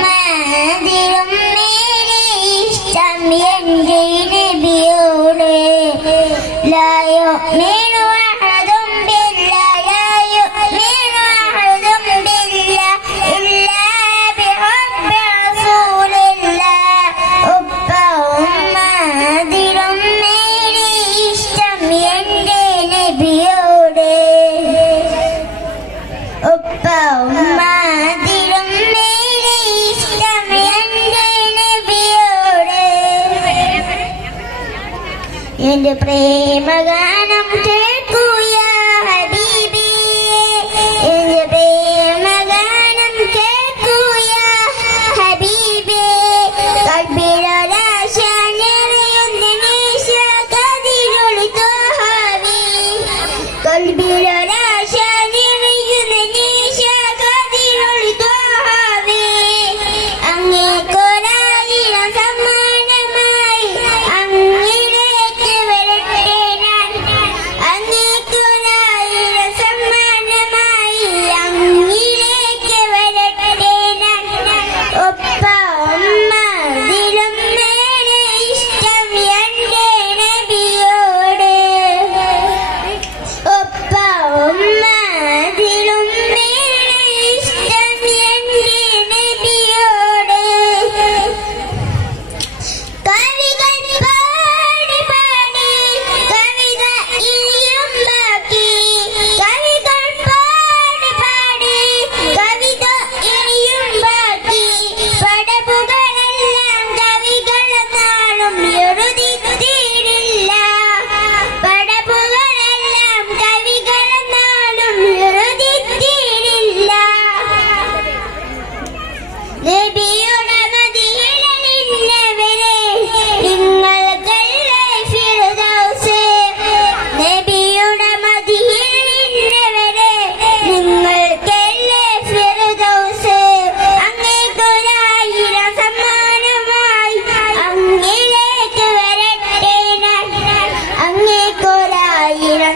മതിലും മേരെ ഇഷ്ടം എൻ്റെ നബിയോട് ലാ യുഅ്മിനു അഹദും ബില്ലാഹി ലാ യുഅ്മിനു അഹദും ബില്ലാഹി ഇല്ലാ ബിഹുബ്ബി റസൂലില്ലാഹ് മതിലും മേരെ ഇഷ്ടം എൻ്റെ നബിയോട് എന്റെ പ്രേമഗാനം കേൾക്കൂ യാ ഹബീബി എന്റെ പ്രേമഗാനം കേൾക്കൂ യാ ഹബീബി കൽബിലൊരാശ നിറയുന്ന നിശ കതിരൊളി ത്വഹാബി കൽബിലൊരാശ നിറയുന്ന നിശ കതിരൊളി ത്വഹാബി അങ്ങേക്കൊരായിരം സമ്മാനമായി അങ്ങിലേക്ക് വരട്ടെ ഞാൻ അങ്ങേക്കൊരായിരം സമ്മാനമായി അങ്ങിലേക്ക് വരട്ടെ ഞാൻ ഒപ്പ ഉമ്മതിലും മേലെ ഇഷ്ടം എൻ്റെ നബിയോട് ഒപ്പ ഉമ്മതിലും മേലെ ഇഷ്ടം എൻ്റെ നബിയോട് കവികൾ പാടി പാടി കവിത ഇനിയും ബാക്കി കവികൾ പാടി പാടി കവിത ഇനിയും ബാക്കി പടവുകളെല്ലാം കവികളെന്നാളും എഴുതിത്തീരില്ല പടവുകളെല്ലാം കവികളെന്നാളും എഴുതിത്തീരില്ല നബിയുടെ മദീന നിന്നവരെ നിങ്ങൾക്കല്ലേ ഫിർദൗസ് നബിയുടെ മദീന നിന്നവരെ നിങ്ങൾക്കല്ലേ ഫിർദൗസ് അങ്ങേക്കൊരായിരം സമ്മാനമായി അങ്ങിലേക്ക് വരട്ടെ ഞാൻ അങ്ങേക്കൊരായിരം